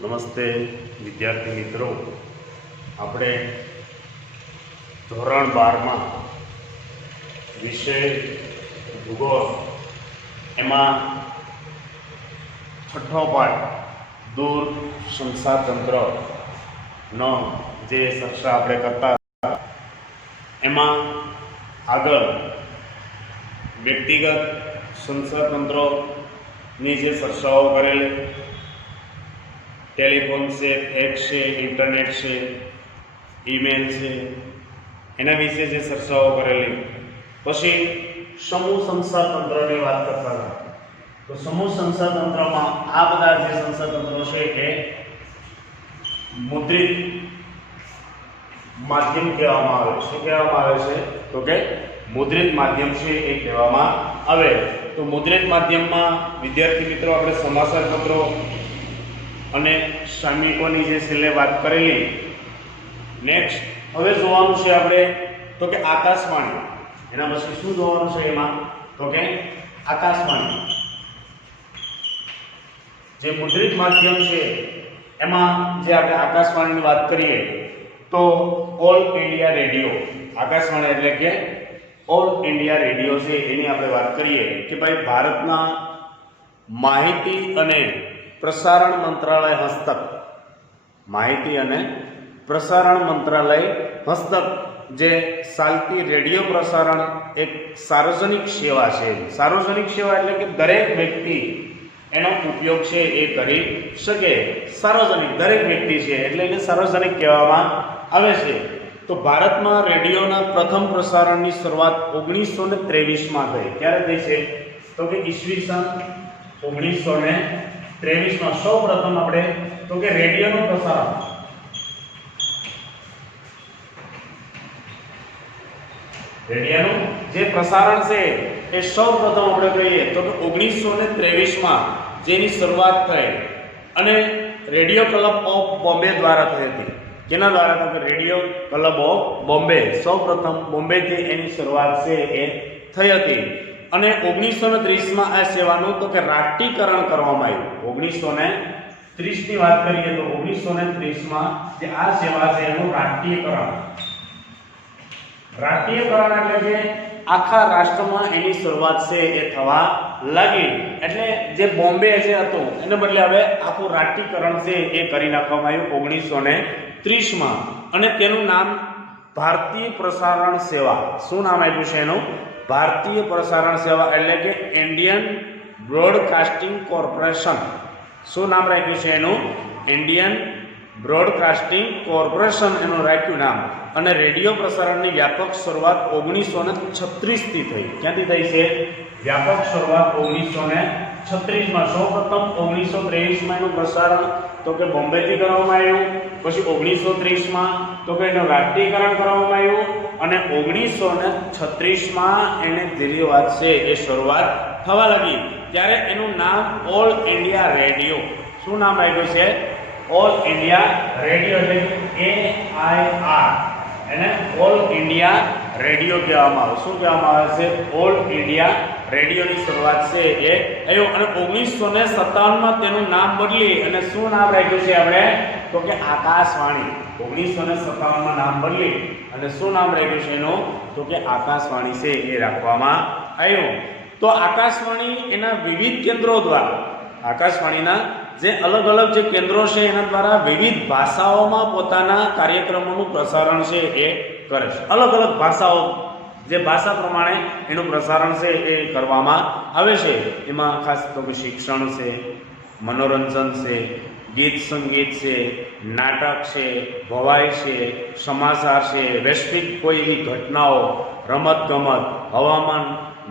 નમસ્તે વિદ્યાર્થી મિત્રો, આપણે ધોરણ 12માં વિષય ભૂગોળ એમાં છઠ્ઠો પાઠ દૂર સંસારતંત્રનો જે ચર્ચા આપણે કરતા હતા એમાં આગળ વ્યક્તિગત સંસારતંત્રોની જે ચર્ચાઓ કરેલી, ટેલિફોન છે, ફેક્સ છે, ઇન્ટરનેટ છે, ઈમેલ છે, એના વિશે જે ચર્ચાઓ કરેલી. પછી સમૂહ સંસારતંત્રની વાત કરતા હતા. તો સમૂહ સંસારતંત્રમાં આ બધા જે સંસારતંત્રો છે એ મુદ્રિત માધ્યમ કહેવામાં આવે. શું કહેવામાં આવે છે? તો કે મુદ્રિત માધ્યમ છે એ કહેવામાં આવે. તો મુદ્રિત માધ્યમમાં વિદ્યાર્થી મિત્રો આપણે સમાચાર પત્રો અને સામયિકોની જે છેલ્લે વાત કરેલી. નેક્સ્ટ હવે જોવાનું છે આપણે તો કે આકાશવાણી. એના પછી શું જોવાનું છે એમાં? તો કે આકાશવાણી. જે મુદ્રિત માધ્યમ છે એમાં જે આપણે આકાશવાણીની વાત કરીએ તો ઓલ ઇન્ડિયા રેડિયો. આકાશવાણી એટલે કે ઓલ ઇન્ડિયા રેડિયો છે એની આપણે વાત કરીએ કે ભાઈ ભારતના માહિતી અને પ્રસારણ મંત્રાલય હસ્તક, માહિતી અને પ્રસારણ મંત્રાલય હસ્તક જે ચાલતી રેડિયો પ્રસારણ એક સાર્વજનિક સેવા છે. સાર્વજનિક સેવા એટલે કે દરેક વ્યક્તિ એનો ઉપયોગ છે એ કરી શકે. સાર્વજનિક દરેક વ્યક્તિ છે એટલે એને સાર્વજનિક કહેવામાં આવે છે. તો ભારતમાં રેડિયોના પ્રથમ પ્રસારણની શરૂઆત 1923માં થઈ. ક્યારે થઈ છે? તો કે ઈસવીસન 1923માં સૌ પ્રથમ આપણે તો કે રેડિયોનું પ્રસારણ, રેડિયોનું જે પ્રસારણ છે એ સૌ પ્રથમ આપણે કહીએ તો કે 1923માં જેની શરૂઆત થઈ અને રેડિયો ક્લબ ઓફ બોમ્બે દ્વારા થઈ હતી. કેના દ્વારા? તો કે રેડિયો ક્લબ ઓફ બોમ્બે. સૌ પ્રથમ બોમ્બેથી એની શરૂઆત છે એ થઈ હતી અને 1930માં આ સેવાનું તો કે રાષ્ટ્રીયકરણ કરવામાં આવ્યું. 1930ની વાત કરીએ તો 1930માં જે આ સેવા છે એનું રાષ્ટ્રીયકરણ એટલે કે આખા રાષ્ટ્રમાં એની શરૂઆત છે એ થવા લાગી. એટલે જે બોમ્બે જે હતું એને બદલે હવે આખું રાષ્ટ્રીયકરણ છે એ કરી નાખવામાં આવ્યું 1930માં અને તેનું નામ ભારતીય પ્રસારણ સેવા. શું નામ આપ્યું છે એનું? ભારતીય પ્રસારણ સેવા એટલે કે ઇન્ડિયન બ્રોડકાસ્ટિંગ કોર્પોરેશન. શું નામ રાખ્યું છે એનું? ઇન્ડિયન બ્રોડકાસ્ટિંગ કોર્પોરેશન એનું રાખ્યું નામ. અને રેડિયો પ્રસારણની વ્યાપક શરૂઆત 1936થી થઈ. ક્યાંથી થઈ છે? વ્યાપક શરૂઆત 1936માં. સૌપ્રથમ 1923માં એનું પ્રસારણ તો કે બોમ્બેથી કરવામાં આવ્યું. પછી 1930માં તો કે એનું રાષ્ટ્રીયકરણ કરવામાં આવ્યું અને 1936માં એને ધીરે વાત છે એ શરૂઆત થવા લાગી. ત્યારે એનું નામ ઓલ ઇન્ડિયા રેડિયો. શું નામ આપ્યું છે? ઓલ ઇન્ડિયા રેડિયો એટલે AIR. એને ઓલ ઇન્ડિયા રેડિયો કહેવામાં આવે. શું કહેવામાં આવે છે? ઓલ ઇન્ડિયા રેડિયોની શરૂઆત છે એ થયું અને 1957માં તેનું નામ બદલી અને શું નામ રાખ્યું છે આપણે? તો કે આકાશવાણી. 1957માં નામ બદલી અને શું નામ રાખ્યું છે એનું? તો કે આકાશવાણી છે એ રાખવામાં આવ્યું. તો આકાશવાણી એના વિવિધ કેન્દ્રો દ્વારા, આકાશવાણીના જે અલગ અલગ જે કેન્દ્રો છે એના દ્વારા વિવિધ ભાષાઓમાં પોતાના કાર્યક્રમોનું પ્રસારણ છે એ કરે છે. અલગ અલગ ભાષાઓ, જે ભાષા પ્રમાણે એનું પ્રસારણ છે એ કરવામાં આવે છે. એમાં ખાસ તો કે શિક્ષણ છે, મનોરંજન છે, ગીત સંગીત છે, નાટક છે, ભવાઈ છે, સમાચાર છે, વૈશ્વિક કોઈ એવી ઘટનાઓ, રમતગમત, હવામાન,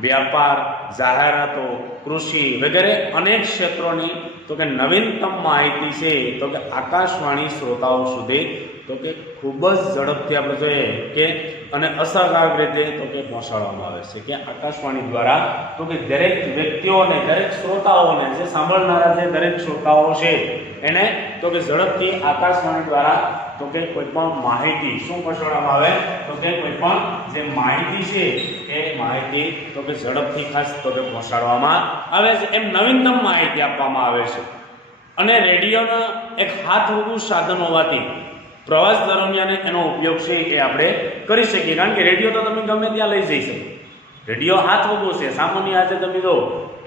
વ્યાપાર, જાહેરાતો, કૃષિ વગેરે અનેક ક્ષેત્રોની તો કે નવીનતમ માહિતી છે તો કે આકાશવાણી શ્રોતાઓ સુધી તો કે ખૂબ જ ઝડપથી આપણે જોઈએ કે અને અસરકારક રીતે તો કે પહોંચાડવામાં આવે છે. કે આકાશવાણી દ્વારા તો કે દરેક વ્યક્તિઓને, દરેક શ્રોતાઓને, જે સાંભળનારા જે દરેક શ્રોતાઓ છે એને તો કે ઝડપથી આકાશવાણી દ્વારા તો કે કોઈ પણ માહિતી શું પહોંચાડવામાં આવે? તો કે કોઈ પણ જે માહિતી છે એ માહિતી તો કે ઝડપથી ખાસ તો કે પહોંચાડવામાં આવે છે. એમ નવીનતમ માહિતી આપવામાં આવે છે. અને રેડિયોના એક હાથવગું સાધન હોવાથી પ્રવાસ દરમિયાન એનો ઉપયોગ છે એ આપણે કરી શકીએ, કારણ કે રેડિયો તો તમે ગમે ત્યાં લઈ જઈ શકો. રેડિયો હાથવગું છે. સામાન્ય આજે તમે જો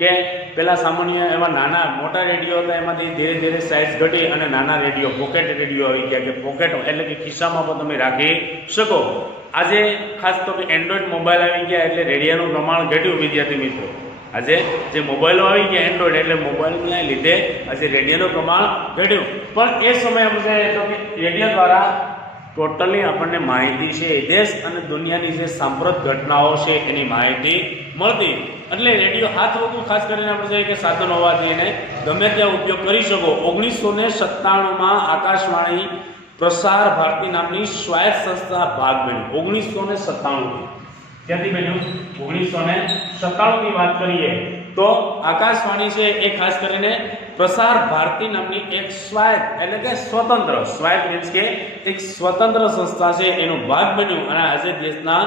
કે પેલા સામાન્ય એમાં નાના મોટા રેડિયો હતા, એમાંથી ધીરે ધીરે સાઇઝ ઘટી અને નાના રેડિયો પોકેટ રેડિયો આવી ગયા, કે પોકેટ એટલે કે ખિસ્સામાં પણ તમે રાખી શકો. આજે ખાસ તો કે એન્ડ્રોઈડ મોબાઈલ આવી ગયા એટલે રેડિયોનું પ્રમાણ ઘટ્યું વિદ્યાર્થી મિત્રો. આજે જે મોબાઈલો આવી ગયા એન્ડ્રોઈડ એટલે મોબાઈલના લીધે આજે રેડિયોનું પ્રમાણ ઘટ્યું. પણ એ સમયે આપણે તો કે રેડિયો દ્વારા ટોટલી આપણને માહિતી છે દેશ અને દુનિયાની જે સાંપ્રત ઘટનાઓ છે એની માહિતી મળતી. એટલે રેડિયો હાથવગું ખાસ કરીને આપણે જોઈએ કે સાધન હોવાથી એને ગમે ત્યાં ઉપયોગ કરી શકો. 1997માં આકાશવાણી પ્રસાર ભારતી નામની સ્વાયત્ત સંસ્થા ભાગ બની. 1997 ત્યાંથી બન્યું. 1997ની વાત કરીએ તો આકાશવાણી છે એ ખાસ કરીને પ્રસાર ભારતી નામની એક સ્વાયત્ત એટલે કે સ્વતંત્ર, સ્વાયત્ત મીન્સ કે એક સ્વતંત્ર સંસ્થા છે એનો ભાગ બન્યું. અને આજે દેશના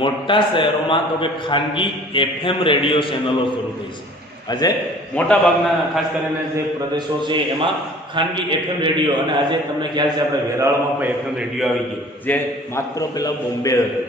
મોટા શહેરોમાં તો કે ખાનગી FM રેડિયો ચેનલો શરૂ થઈ છે. આજે મોટા ભાગના ખાસ કરીને જે પ્રદેશો છે એમાં ખાનગી FM રેડિયો, અને આજે તમને ખ્યાલ છે આપણે વેરાવળમાં પણ FM રેડિયો આવી ગયો, જે માત્ર પેલા બોમ્બે હતો.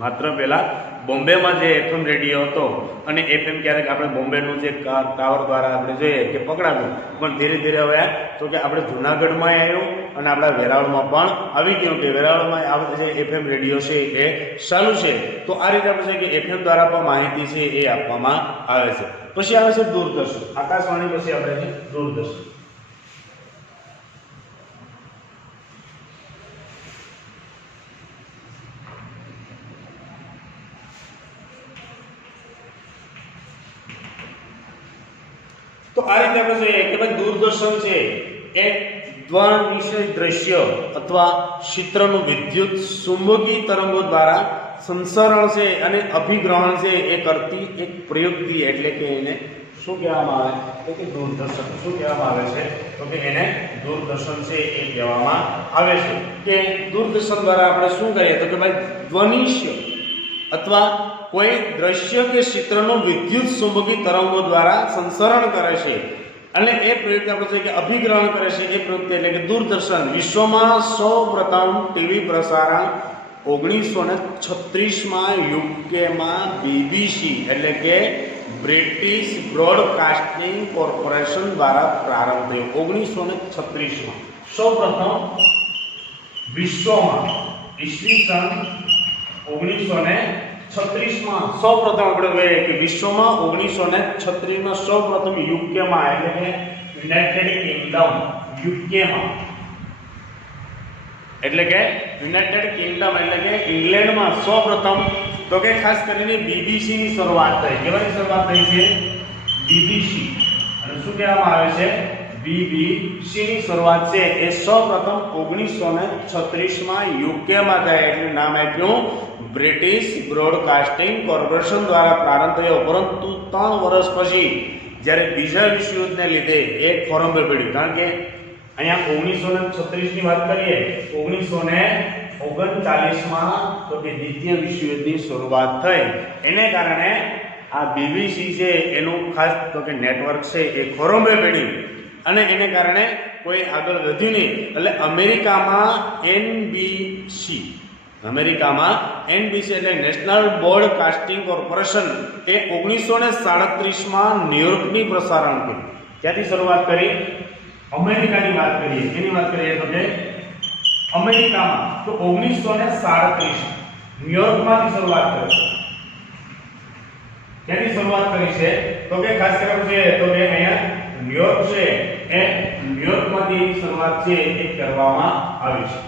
માત્ર પહેલાં બોમ્બેમાં જે FM રેડિયો હતો અને FM ક્યારેક આપણે બોમ્બેનું જે ટાવર દ્વારા આપણે જોઈએ કે પકડાતું, પણ ધીરે ધીરે હવે તો કે આપણે જૂનાગઢમાં આવ્યું અને આપણા વેરાવળમાં પણ આવી ગયું કે વેરાવળમાં આ જે FM રેડિયો છે એ ચાલુ છે. તો આ રીતે આપણે છે કે FM દ્વારા પણ માહિતી છે એ આપવામાં આવે છે. પછી આવે છે દૂરદર્શન. આકાશવાણી પછી આપણે દૂરદર્શન. તો આ રીતે આપણે જોઈએ કે ભાઈ દૂરદર્શન છે એ દ્વિવિષય દ્રશ્ય અથવા ચિત્રનું વિદ્યુત ચુંબકીય તરંગો દ્વારા સંસરણ છે અને અભિગ્રહણ છે એ કરતી એક પ્રયુક્તિ, એટલે કે એને શું કહેવામાં આવે તો કે દૂરદર્શન. શું કહેવામાં આવે છે તો કે એને દૂરદર્શન છે એ કહેવામાં આવે છે. કે દૂરદર્શન દ્વારા આપણે શું કરીએ તો કે ભાઈ ધ્વનિશ્ય અથવા કોઈ દ્રશ્ય કે ચિત્રનું વિદ્યુત ચુંબકીય તરંગો દ્વારા સંસરણ કરે છે અને એ પ્રયુક્તિ આપણે જોઈએ કે અભિગ્રહણ કરે છે. એ પ્રયુક્તિ એટલે કે દૂરદર્શન વિશ્વમાં સૌપ્રથમ ટીવી પ્રસારણ 1936માં યુકેમાં BBC એટલે કે બ્રિટિશ બ્રોડકાસ્ટિંગ કોર્પોરેશન દ્વારા પ્રારંભ થયો. 1936માં સૌપ્રથમ વિશ્વમાં ઈસવીસન 1936માં સૌપ્રથમ આપણે જોઈએ કે વિશ્વમાં 1936માં સૌપ્રથમ યુકેમાં એટલે કે યુનાઇટેડ કિંગડમ, યુકેમાં એટલે કે યુનાઇટેડ કિંગડમ એટલે કે ઇંગ્લેન્ડમાં સૌપ્રથમ તો કે ખાસ કરીને BBC ની શરૂઆત થઈ. કેવાની શરૂઆત થઈ છે? BBC. અને શું કહેવામાં આવે છે? BBC ની શરૂઆત છે એ સૌપ્રથમ 1936માં યુકેમાં થઈ, એટલે નામ આપ્યું બ્રિટિશ બ્રોડકાસ્ટિંગ કોર્પોરેશન દ્વારા પ્રારંભ થયો. પરંતુ 3 વર્ષ પછી જ્યારે બીજા વિશ્વયુદ્ધને લીધે એક ખોરંભે પડ્યું, કારણ કે અહીંયા 1936 ની વાત કરીએ 1939માં તો કે દ્વિતીય વિશ્વયુદ્ધની શરૂઆત થઈ. એને કારણે આ BBC છે એનું ખાસ તો કે નેટવર્ક છે એ ખોરંભે પડ્યું અને એને કારણે કોઈ આગળ વધ્યું નહીં. એટલે અમેરિકામાં NBC એટલે નેશનલ બ્રોડકાસ્ટિંગ કોર્પોરેશન એ 1937માં ન્યુયોર્કની પ્રસારણ કર્યું. ત્યાંથી શરૂઆત કરી. અમેરિકાની વાત કરીએ, એની વાત કરીએ તો કે અમેરિકામાં તો 1937 ન્યુયોર્કમાંથી શરૂઆત કરી. ત્યાંથી શરૂઆત કરી છે તો કે ખાસ કરીને છે તો કે અહીંયા ન્યુયોર્ક છે એ ન્યુયોર્કમાંથી શરૂઆત છે એ કરવામાં આવી છે.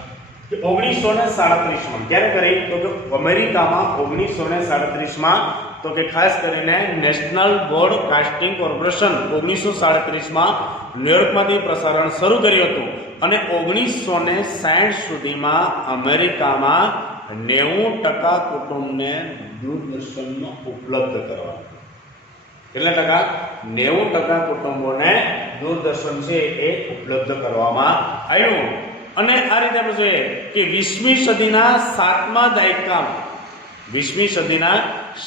1937માં ક્યારે કરી તો કે અમેરિકામાં 1937માં તો કે ખાસ કરીને નેશનલ બ્રોડકાસ્ટિંગ કોર્પોરેશન 1937માં ન્યુયોર્કમાંથી પ્રસારણ શરૂ કર્યું હતું અને 1960 સુધીમાં અમેરિકામાં 90% કુટુંબને દૂરદર્શનનો ઉપલબ્ધ કરવામાં. કેટલા ટકા? 90% કુટુંબોને દૂરદર્શન છે એ ઉપલબ્ધ કરવામાં આવ્યું. અને આ રીતે આપણે જોઈએ કે 20મી સદીના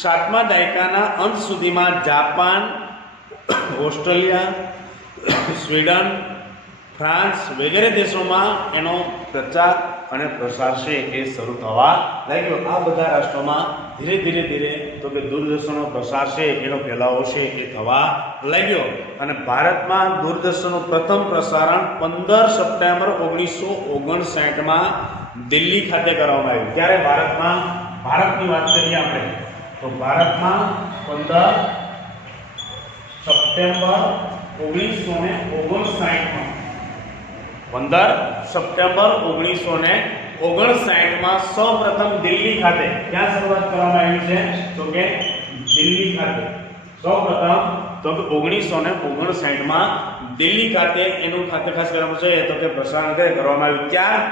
7મા દાયકાના અંત સુધીમાં જાપાન, ઓસ્ટ્રેલિયા, સ્વીડન, ફ્રાન્સ વગેરે દેશોમાં એનો પ્રચાર અને પ્રસાર છે એ શરૂ થવા લાગ્યો. આ બધા રાષ્ટ્રોમાં ધીરે ધીરે તો કે દૂરદર્શનનો પ્રસાર છે એનો ફેલાવો છે એ થવા લાગ્યો. અને ભારતમાં દૂરદર્શનનું પ્રથમ પ્રસારણ 15 સપ્ટેમ્બર 1959માં દિલ્હી ખાતે કરવામાં આવ્યું. ત્યારે ભારતની વાત કરીએ આપણે તો ભારતમાં 15 સપ્ટેમ્બર 1959માં 15 સપ્ટેમ્બર 1959માં સૌપ્રથમ દિલ્હી ખાતે ક્યાં શરૂઆત કરવામાં આવી છે તો કે દિલ્હી ખાતે સૌપ્રથમ તો કે 1959માં દિલ્હી ખાતે એનું ખાતે ખાસ કરવામાં છે તો કે પ્રસારણ કરવામાં આવ્યું. ત્યાં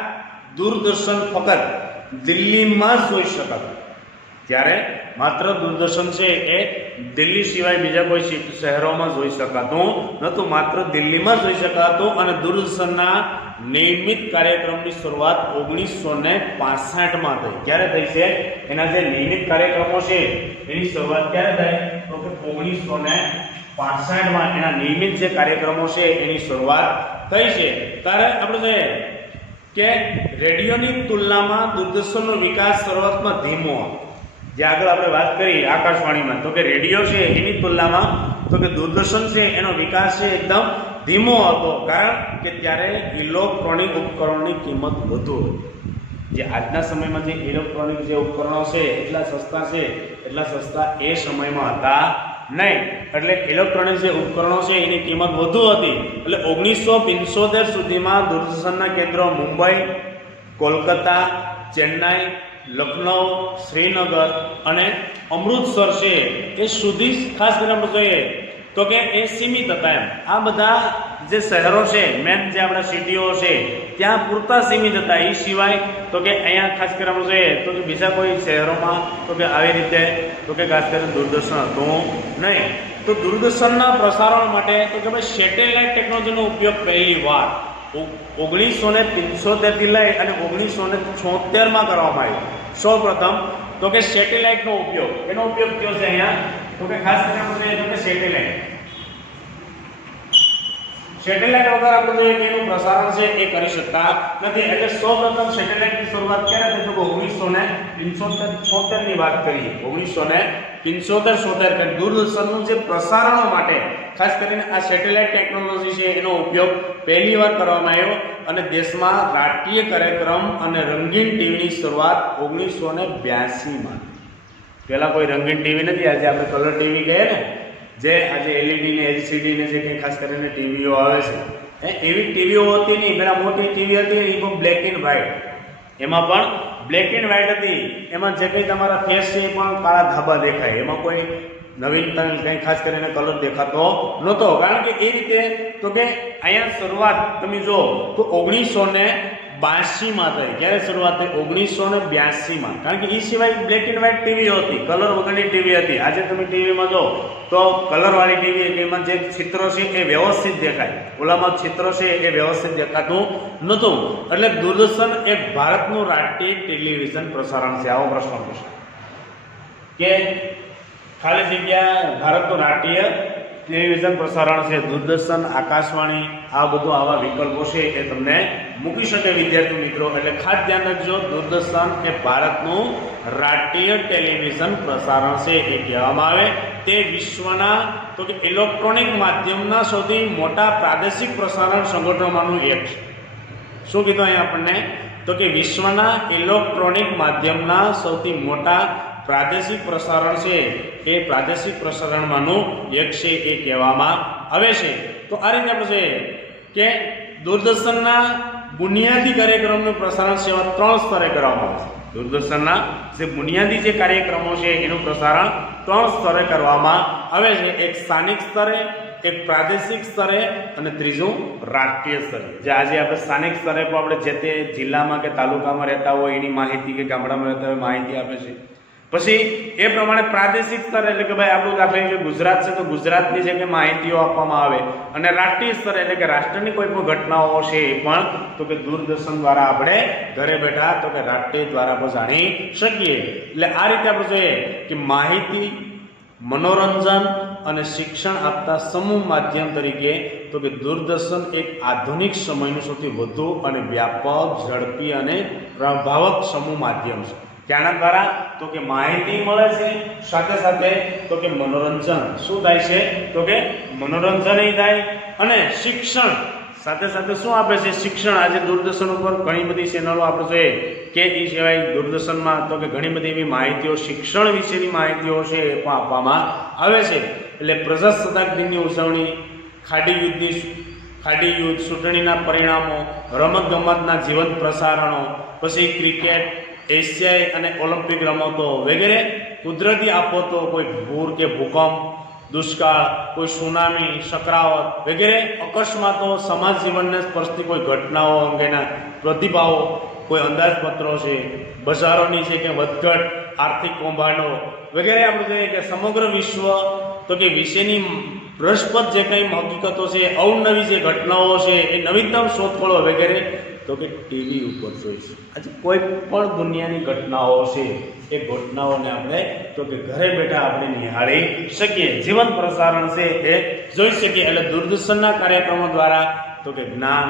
દૂરદર્શન ફક્ત દિલ્હીમાં જ જોઈ શકાતું. ત્યારે માત્ર દૂરદર્શન છે એ દિલ્હી સિવાય બીજા કોઈ શહેરોમાં જોઈ શકાતું નહોતું, માત્ર દિલ્હીમાં જોઈ શકાતું. અને દૂરદર્શનના નિયમિત કાર્યક્રમની શરૂઆત 1965માં થઈ. ક્યારે થઈ છે? એના જે નિયમિત કાર્યક્રમો છે એની શરૂઆત ક્યારે થઈ તો કે 1965માં એના નિયમિત જે કાર્યક્રમો છે એની શરૂઆત થઈ છે. ત્યારે આપણે જોઈએ કે રેડિયોની તુલનામાં દૂરદર્શનનો વિકાસ શરૂઆતમાં ધીમો હતો. જે આગળ આપણે વાત કરી આકાશવાણીમાં તો કે રેડિયો છે એની તુલનામાં તો કે દૂરદર્શન છે એનો વિકાસ છે એકદમ ધીમો હતો. કારણ કે ત્યારે ઇલેક્ટ્રોનિક ઉપકરણોની કિંમત વધુ હતી. જે આજના સમયમાં જે ઇલેક્ટ્રોનિક જે ઉપકરણો છે એટલા સસ્તા એ સમયમાં હતા નહીં. એટલે ઇલેક્ટ્રોનિક જે ઉપકરણો છે એની કિંમત વધુ હતી. એટલે 1975 સુધીમાં દૂરદર્શનના કેન્દ્રો મુંબઈ, કોલકાતા, ચેન્નાઈ, લખનઉ, શ્રીનગર અને અમૃતસર છે એ સુધી ખાસ કરીને આપણે જોઈએ તો કે એ સીમિત હતા. એમ આ બધા જે શહેરો છે મેન જે આપણા સિટીઓ છે ત્યાં પૂરતા સીમિત હતા. એ સિવાય તો કે અહીંયા ખાસ કરીને આપણે જોઈએ તો કે બીજા કોઈ શહેરોમાં તો કે આવી રીતે તો કે ખાસ કરીને દૂરદર્શન હતું નહીં. તો દૂરદર્શનના પ્રસારણ માટે તો કે ભાઈ સેટેલાઇટ ટેકનોલોજીનો ઉપયોગ પહેલી વાર 1975 થી લઈ અને 1976માં કરવામાં આવ્યો. સૌપ્રથમ તો કે સેટેલાઇટનો ઉપયોગ એનો ઉપયોગ થયો છે અહીંયા તો કે ખાસ કરીને આપણે જોઈએ તો કે સેટેલાઇટ વગર આપણે જોઈએ કે એનું પ્રસારણ છે એ કરી શકતા નથી. એટલે સૌપ્રથમ સેટેલાઇટની શરૂઆત ક્યારે થઈ તો 1975 ની વાત કરીએ. 1975 કે દૂરદર્શનનું જે પ્રસારણો માટે ખાસ કરીને આ સેટેલાઇટ ટેકનોલોજી છે એનો ઉપયોગ પહેલીવાર કરવામાં આવ્યો. અને દેશમાં રાષ્ટ્રીય કાર્યક્રમ અને રંગીન ટીવીની શરૂઆત 1982માં. પહેલા કોઈ રંગીન ટીવી નથી. આજે આપણે કલર ટીવી કહીએ ને, જે આજે એલઈડી ને એલસીડી ને જે કંઈ ખાસ કરીને ટીવીઓ આવે છે એવી ટીવીઓ હતી નહીં. પહેલા મોટી ટીવી હતી એ પણ બ્લેક એન્ડ વ્હાઇટ. એમાં પણ બ્લેક એન્ડ વ્હાઇટ હતી. એમાં જે કંઈ તમારા ફેસ છે એ પણ કાળા ધાબા દેખાય. એમાં કોઈ નવીનતા કંઈ ખાસ કરીને કલર દેખાતો નહોતો. કારણ કે એ રીતે તો કે અહીંયા શરૂઆત તમે જો તો 1982માં થઈ. ક્યારે શરૂઆત થઈ? 1982માં. કારણ કે એ સિવાય બ્લેક એન્ડ વ્હાઇટ ટીવી હતી, કલર વગરની ટીવી હતી. આજે તમે ટીવીમાં જો તો કલરવાળી ટીવી એમાં જે ચિત્રો છે એ વ્યવસ્થિત દેખાય, ઓલામાં ચિત્રો છે એ વ્યવસ્થિત દેખાતું નહોતું. એટલે દૂરદર્શન એ ભારતનું રાષ્ટ્રીય ટેલિવિઝન પ્રસારણ છે. આવો પ્રશ્ન પૂછે કે ખાલી જગ્યા ભારતનું રાષ્ટ્રીય ટેલિવિઝન પ્રસારણ છે દૂરદર્શન, આકાશવાણી, આ બધું આવા વિકલ્પો છે એ તમને મૂકી શકે વિદ્યાર્થી મિત્રો. એટલે ખાસ ધ્યાન રાખજો, દૂરદર્શન એ ભારતનું રાષ્ટ્રીય ટેલિવિઝન પ્રસારણ છે એ કહેવામાં આવે. તે વિશ્વના તો કે ઇલેક્ટ્રોનિક માધ્યમના સૌથી મોટા પ્રાદેશિક પ્રસારણ સંગઠનોમાંનું એક છે. શું કીધું અહીંયા આપણને? તો કે વિશ્વના ઇલેક્ટ્રોનિક માધ્યમના સૌથી મોટા પ્રાદેશિક પ્રસારણ છે એ પ્રાદેશિક પ્રસારણમાંનું એક છે એ કહેવામાં આવે છે. તો આ રીતે આપણે જોઈએ કે દૂરદર્શનના બુનિયાદી કાર્યક્રમનું પ્રસારણ સેવા 3 સ્તરે કરવામાં આવે છે. દૂરદર્શનના જે બુનિયાદી જે કાર્યક્રમો છે એનું પ્રસારણ 3 સ્તરે કરવામાં આવે છે. એક સ્થાનિક સ્તરે, એક પ્રાદેશિક સ્તરે અને ત્રીજું રાષ્ટ્રીય સ્તરે. જે આજે આપણે સ્થાનિક સ્તરે પણ આપણે જે તે જિલ્લામાં કે તાલુકામાં રહેતા હોય એની માહિતી કે ગામડામાં રહેતા હોય માહિતી આપે છે. પછી એ પ્રમાણે પ્રાદેશિક સ્તર એટલે કે ભાઈ આપણું દાખલા કે ગુજરાત છે તો ગુજરાતની જે કે માહિતીઓ આપવામાં આવે. અને રાષ્ટ્રીય સ્તર એટલે કે રાષ્ટ્રની કોઈ પણ ઘટનાઓ છે એ પણ તો કે દૂરદર્શન દ્વારા આપણે ઘરે બેઠા તો કે રાષ્ટ્રીય દ્વારા પણ જાણી શકીએ. એટલે આ રીતે આપણે જોઈએ કે માહિતી, મનોરંજન અને શિક્ષણ આપતા સમૂહ માધ્યમ તરીકે તો કે દૂરદર્શન એક આધુનિક સમયનું સૌથી વધુ અને વ્યાપક, ઝડપી અને પ્રભાવક સમૂહ માધ્યમ છે. ત્યાંના દ્વારા તો કે માહિતી મળે છે, સાથે સાથે તો કે મનોરંજન શું થાય છે તો કે મનોરંજન થાય અને શિક્ષણ સાથે સાથે શું આપે છે શિક્ષણ. આજે દૂરદર્શન ઉપર ઘણી બધી ચેનલો આપણે જોઈએ કે એ સિવાય દૂરદર્શનમાં તો કે ઘણી બધી એવી માહિતીઓ શિક્ષણ વિશેની માહિતીઓ છે એ પણ આપવામાં આવે છે. એટલે પ્રજાસત્તાક દિનની ઉજવણી, ખાડી યુદ્ધ, ચૂંટણીના પરિણામો, રમતગમતના જીવંત પ્રસારણો, પછી ક્રિકેટ, એશિયાઈ અને ઓલિમ્પિક રમતો વગેરે, કુદરતી આફતો, કોઈ પૂર કે ભૂકંપ, દુષ્કાળ, કોઈ સુનામી, ચક્રાવાત વગેરે અકસ્માતો, સમાજ જીવનને સ્પર્શતી કોઈ ઘટનાઓ અંગેના પ્રતિભાવો, કોઈ અંદાજપત્રો છે, બજારોની છે કે વધઘટ, આર્થિક કૌભાંડો વગેરે. આપણે જોઈએ કે સમગ્ર વિશ્વ તો કે વિશેની રસપ્રદ જે કંઈ હકીકતો છે, અવનવી જે ઘટનાઓ છે, એ નવીનતમ શોધખોળો વગેરે તો કે ટીવી ઉપર જોઈ છે. આજે કોઈ પણ દુનિયાની ઘટનાઓ છે એ ઘટનાઓને આપણે તો કે ઘરે બેઠા આપણે નિહાળી શકીએ, જીવંત પ્રસારણ છે એ જોઈ શકીએ. એટલે દૂરદર્શનના કાર્યક્રમો દ્વારા તો કે જ્ઞાન,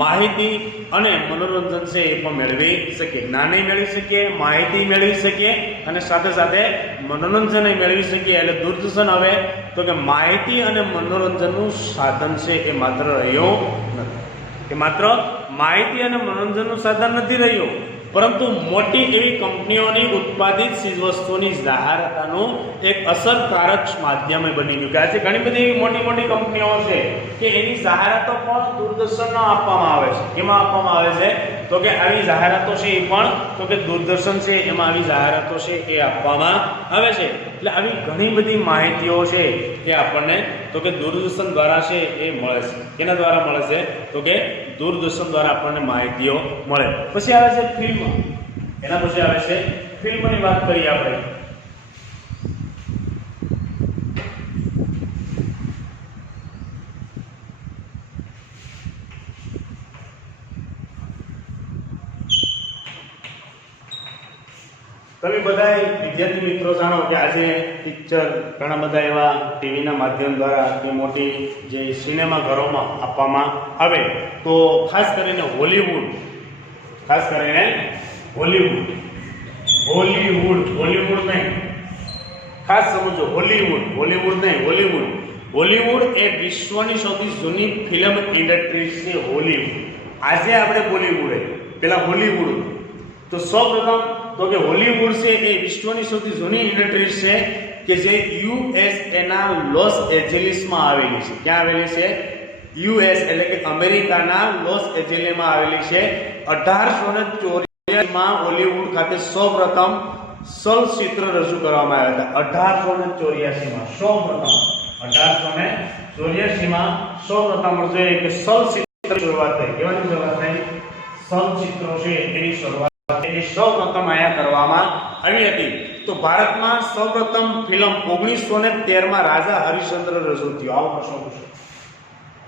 માહિતી અને મનોરંજન છે એ પણ મેળવી શકીએ. જ્ઞાને મેળવી શકીએ, માહિતી મેળવી શકીએ અને સાથે સાથે મનોરંજન મેળવી શકીએ. એટલે દૂરદર્શન હવે તો કે માહિતી અને મનોરંજનનું સાધન છે એ માત્ર રહ્યું નથી. એ માત્ર માહિતી અને મનોરંજનનું સાધન નથી રહ્યું, પરંતુ મોટી એવી કંપનીઓની ઉત્પાદિત ચીજવસ્તુઓની જાહેરાતનું એક અસરકારક માધ્યમ બની ગયું. કે આજે ઘણી બધી એવી મોટી મોટી કંપનીઓ છે કે એની જાહેરાતો પણ દૂરદર્શનમાં આપવામાં આવે છે. કેમાં આપવામાં આવે છે તો કે આવી જાહેરાતો છે એ પણ તો કે દૂરદર્શન છે એમાં આવી જાહેરાતો છે એ આપવામાં આવે છે. એટલે આવી ઘણી બધી માહિતીઓ છે એ આપણને તો કે દૂરદર્શન દ્વારા છે એ મળે છે. કેના દ્વારા મળે છે તો કે દૂરદર્શન દ્વારા આપણને માહિતીઓ મળે. પછી આવે છે ફિલ્મ. એના પછી આવે છે ફિલ્મની વાત કરીએ આપણે. તમે બધા વિદ્યાર્થી મિત્રો જાણો કે આજે પિક્ચર ઘણા બધા એવા ટીવીના માધ્યમ દ્વારા કે મોટી જે સિનેમા ઘરોમાં આપવામાં આવે, તો ખાસ કરીને હોલીવુડ નહીં, ખાસ સમજો, હોલીવુડ એ વિશ્વની સૌથી જૂની ફિલ્મ ઇન્ડસ્ટ્રી છે. હોલીવુડ. આજે આપણે બોલીવુડ, પેલા હોલીવુડ. તો સૌપ્રથમ તો કે હોલીવુડ છે એ વિશ્વની સૌથી જૂની ઇન્ડસ્ટ્રી છે કે જે USA ના લોસ એન્જલિસમાં આવેલી છે. ક્યાં આવેલી છે? US એટલે કે અમેરિકાના લોસ એન્જલિસમાં આવેલી છે. 1884 માં હોલીવુડ ખાતે સૌપ્રથમ ચલચિત્ર રજૂ કરવામાં આવ્યા હતા. 1884 માં સૌપ્રથમ જોઈએ કે ચલચિત્ર શરૂઆત થઈ. કેવાની શરૂઆત થઈ? ચલચિત્રો છે એની શરૂઆત સૌપ્રથમ અહીંયા કરવામાં આવી હતી. તો ભારતમાં સૌપ્રથમ ફિલ્મ 1913 માં રાજા હરિશ્ચંદ્ર રજૂ થયો. આવો પ્રશ્ન પૂછો.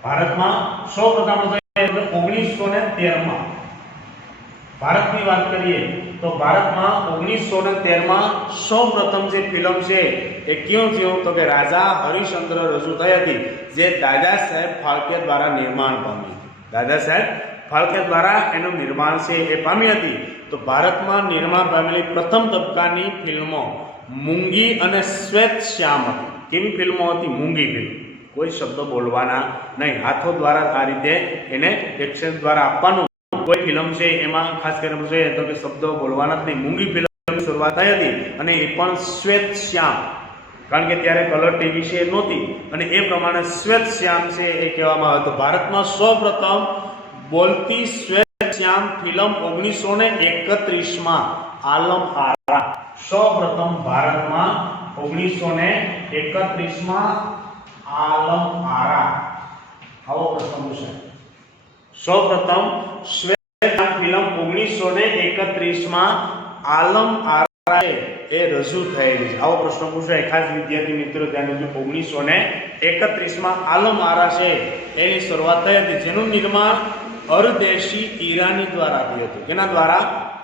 ભારતમાં સૌપ્રથમ 1913 માં, ભારતની વાત કરીએ તો ભારતમાં 1913 માં સૌપ્રથમ જે ફિલ્મ છે એ ક્યાં થયું તો કે રાજા હરિશ્ચંદ્ર રજૂ થઈ હતી, જે દાદા સાહેબ ફાળકે દ્વારા નિર્માણ પામી હતી. દાદા સાહેબ ફાળકે દ્વારા એનું નિર્માણ છે એ પામી હતી. તો ભારતમાં નિર્માણ પામેલી પ્રથમ તબક્કાની ફિલ્મો મૂંગી અને શ્વેત શ્યામ હતી. કેવી ફિલ્મો હતી? મૂંગી ફિલ્મ. કોઈ શબ્દ બોલવાના નહીં, હાથો દ્વારા આ રીતે એને એક્શન દ્વારા આપવાનું. કોઈ ફિલ્મ છે એમાં ખાસ કરીને જોઈએ તો કે શબ્દો બોલવાના જ નહીં. મૂંગી ફિલ્મની શરૂઆત થઈ હતી અને એ પણ શ્વેત શ્યામ, કારણ કે ત્યારે કલર ટીવી છે નહોતી અને એ પ્રમાણે શ્વેત શ્યામ છે એ કહેવામાં આવે. તો ભારતમાં સૌપ્રથમ બોલતી શ્વેત શ્યામ ફિલ્મ 1931 માં આલમ આરા. સૌપ્રથમ ભારતમાં 1931 માં આલમ આરા. આવો પ્રશ્ન પૂછાય. સૌપ્રથમ શ્વેત શ્યામ ફિલ્મ 1931 માં આલમ આરા એ રજૂ થયેલી છે. આવો પ્રશ્ન પૂછાય. ખાસ વિદ્યાર્થી મિત્રો ધ્યાન રાખજો. 1931 માં આલમ આરા છે એની શરૂઆત થઈ હતી, જેનું નિર્માણ અરદેશી ઈરાની દ્વારા થયું હતું. કેના દ્વારા?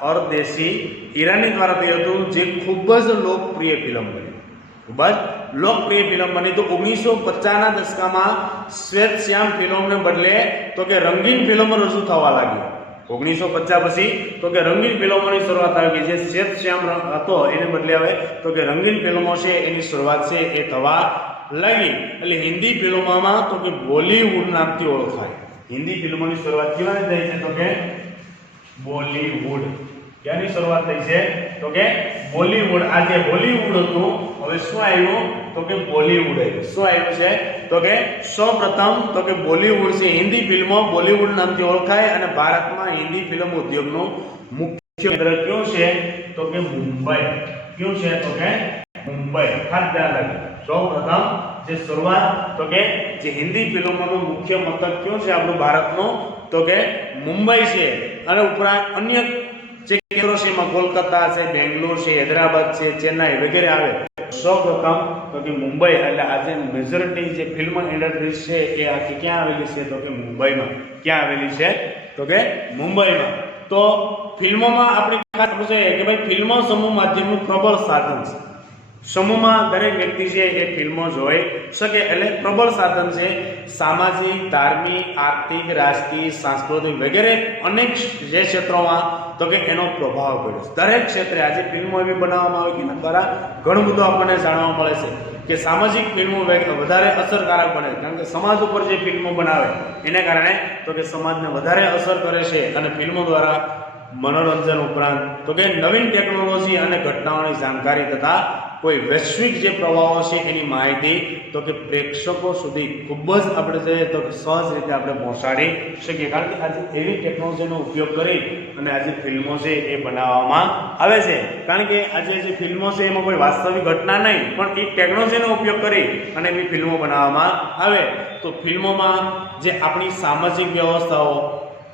અરદેશી ઈરાની દ્વારા થયું હતું, જે ખૂબ જ લોકપ્રિય ફિલ્મ બની. ખૂબ જ લોકપ્રિય ફિલ્મ બની. તો 1950ના દશકામાં શ્વેત શ્યામ ફિલ્મને બદલે તો કે રંગીન ફિલ્મો રજૂ થવા લાગી. 1950 પછી તો કે રંગીન ફિલ્મોની શરૂઆત આવી. જે શ્વેત શ્યામ હતો એને બદલે હવે તો કે રંગીન ફિલ્મો છે એની શરૂઆત છે એ થવા લાગી. એટલે હિન્દી ફિલ્મોમાં તો કે બોલીવુડ નામથી ઓળખાય. હિન્દી ફિલ્મોની શરૂઆત કેવાની થઈ છે તો કે બોલીવુડ. ક્યાંની શરૂઆત થઈ છે તો કે બોલીવુડ. આ જે બોલીવુડ હતું હવે શું આવ્યું તો કે બોલીવુડ આવ્યું. શું આવ્યું છે તો કે સૌપ્રથમ તો કે બોલીવુડ છે. હિન્દી ફિલ્મો બોલીવુડ નામથી ઓળખાય અને ભારતમાં હિન્દી ફિલ્મ ઉદ્યોગનું મુખ્ય કેન્દ્ર કયું છે તો કે મુંબઈ. કયું છે તો કે મુંબઈ. ખાસ ધ્યાન રાખજો. સૌપ્રથમ જે શરૂઆત તો કે જે હિન્દી ફિલ્મોનું મુખ્ય મથક કયું છે આપણું ભારતનું તો કે મુંબઈ છે. અને ઉપરાંત અન્ય જે કેન્દ્રો છે એમાં કોલકાતા છે, બેંગ્લોર છે, હૈદરાબાદ છે, ચેન્નાઈ વગેરે આવે. સૌપ્રથમ તો કે મુંબઈ. એટલે આજે મેજોરિટી જે ફિલ્મ ઇન્ડસ્ટ્રી છે એ આખી ક્યાં આવેલી છે તો કે મુંબઈમાં. ક્યાં આવેલી છે તો કે મુંબઈમાં. તો ફિલ્મોમાં આપણે ખાસ સમજીએ કે ભાઈ ફિલ્મો સમૂહ માધ્યમનું પ્રબળ સાધન છે. સમૂહમાં દરેક વ્યક્તિ છે એ ફિલ્મો જોઈ શકે એટલે પ્રબળ સાધન છે. સામાજિક, ધાર્મિક, આર્થિક, રાજકીય, સાંસ્કૃતિક વગેરે અનેક જે ક્ષેત્રોમાં તો કે એનો પ્રભાવ પડ્યો. દરેક ક્ષેત્રે આજે ફિલ્મો એવી બનાવવામાં આવે કે એના દ્વારા ઘણું બધું આપણને જાણવા મળે છે કે સામાજિક ફિલ્મો વધારે અસરકારક બને. કારણ કે સમાજ ઉપર જે ફિલ્મો બનાવે એને કારણે તો કે સમાજને વધારે અસર કરે છે. અને ફિલ્મો દ્વારા મનોરંજન ઉપરાંત તો કે નવીન ટેકનોલોજી અને ઘટનાઓની જાણકારી તથા કોઈ વૈશ્વિક જે પ્રવાહો છે એની માહિતી તો કે પ્રેક્ષકો સુધી ખૂબ જ આપણે જોઈએ તો સહજ રીતે આપણે પહોંચાડી શકીએ. કારણ કે આજે એવી ટેકનોલોજીનો ઉપયોગ કરી અને આજે ફિલ્મો છે એ બનાવવામાં આવે છે. કારણ કે આજે જે ફિલ્મો છે એમાં કોઈ વાસ્તવિક ઘટના નહીં પણ એ ટેકનોલોજીનો ઉપયોગ કરી અને એવી ફિલ્મો બનાવવામાં આવે. તો ફિલ્મોમાં જે આપણી સામાજિક વ્યવસ્થાઓ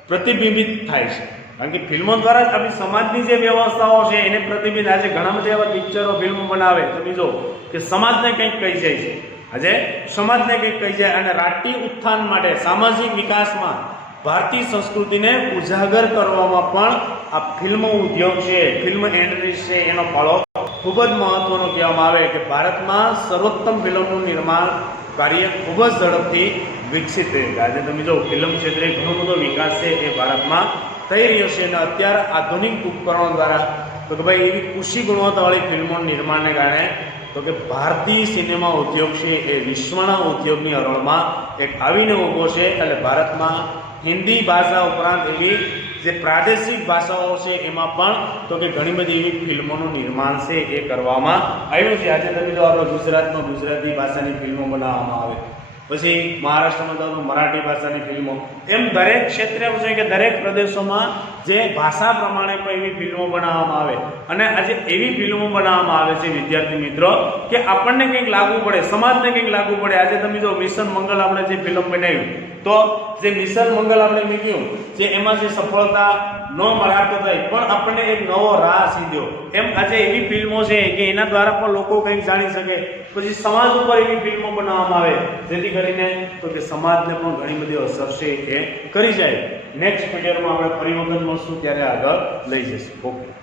પ્રતિબિંબિત થાય છે. કારણ કે ફિલ્મો દ્વારા જ આપણી સમાજની જે વ્યવસ્થાઓ છે એને પ્રતિબિંબ. આજે ઘણા બધા એવા પિક્ચરો ફિલ્મો બનાવે તમે જો કે સમાજને કંઈક કહી જાય છે. આજે સમાજને કંઈક કહી જાય અને રાષ્ટ્રીય ઉત્થાન માટે સામાજિક વિકાસમાં ભારતીય સંસ્કૃતિને ઉજાગર કરવામાં પણ આ ફિલ્મ ઉદ્યોગ છે, ફિલ્મ ઇન્ડસ્ટ્રી છે એનો ફાળો ખૂબ જ મહત્વનો કહેવામાં આવે કે ભારતમાં સર્વોત્તમ ફિલ્મનું નિર્માણ કાર્ય ખૂબ જ ઝડપથી વિકસિત થયું છે. આજે તમે જો ફિલ્મ ક્ષેત્રે ઘણો બધો વિકાસ છે એ ભારતમાં થઈ રહ્યો છે. અને અત્યારે આધુનિક ઉપકરણો દ્વારા તો કે ભાઈ એવી ઊંચી ગુણવત્તાવાળી ફિલ્મોના નિર્માણને કારણે તો કે ભારતીય સિનેમા ઉદ્યોગ છે એ વિશ્વના ઉદ્યોગની હરોળમાં એક આવીને ઊભો છે. એટલે ભારતમાં હિન્દી ભાષા ઉપરાંત એવી જે પ્રાદેશિક ભાષાઓ છે એમાં પણ તો કે ઘણી બધી એવી ફિલ્મોનું નિર્માણ છે એ કરવામાં આવ્યું છે. આજે તમે જો આપણે ગુજરાતમાં ગુજરાતી ભાષાની ફિલ્મો બનાવવામાં આવે, પછી મહારાષ્ટ્રમાં તો મરાઠી ભાષાની ફિલ્મો, એમ દરેક ક્ષેત્રે છે કે દરેક પ્રદેશોમાં જે ભાષા પ્રમાણે પણ એવી ફિલ્મો બનાવવામાં આવે. અને આજે એવી ફિલ્મો બનાવવામાં આવે છે વિદ્યાર્થી મિત્રો કે આપણને કંઈક લાગુ પડે, સમાજને કંઈક લાગુ પડે. આજે તમે જો મિશન મંગલ આપણે જે ફિલ્મ બનાવ્યું તો જે મિશન મંગલ આપણે મૂક્યું જે એમાં જે સફળતા ન મળાતો થઈ પણ આપણને એક નવો રાહ સીધ્યો. એમ આજે એવી ફિલ્મો છે કે એના દ્વારા પણ લોકો કંઈક જાણી શકે. પછી સમાજ ઉપર એવી ફિલ્મો બનાવવામાં આવે જેથી કરીને તો કે સમાજને પણ ઘણી બધી અસર છે એ કરી જાય. નેક્સ્ટ વિડીયોમાં આપણે ફરી વખત મળશું ત્યારે આગળ લઈ જઈશું. ઓકે.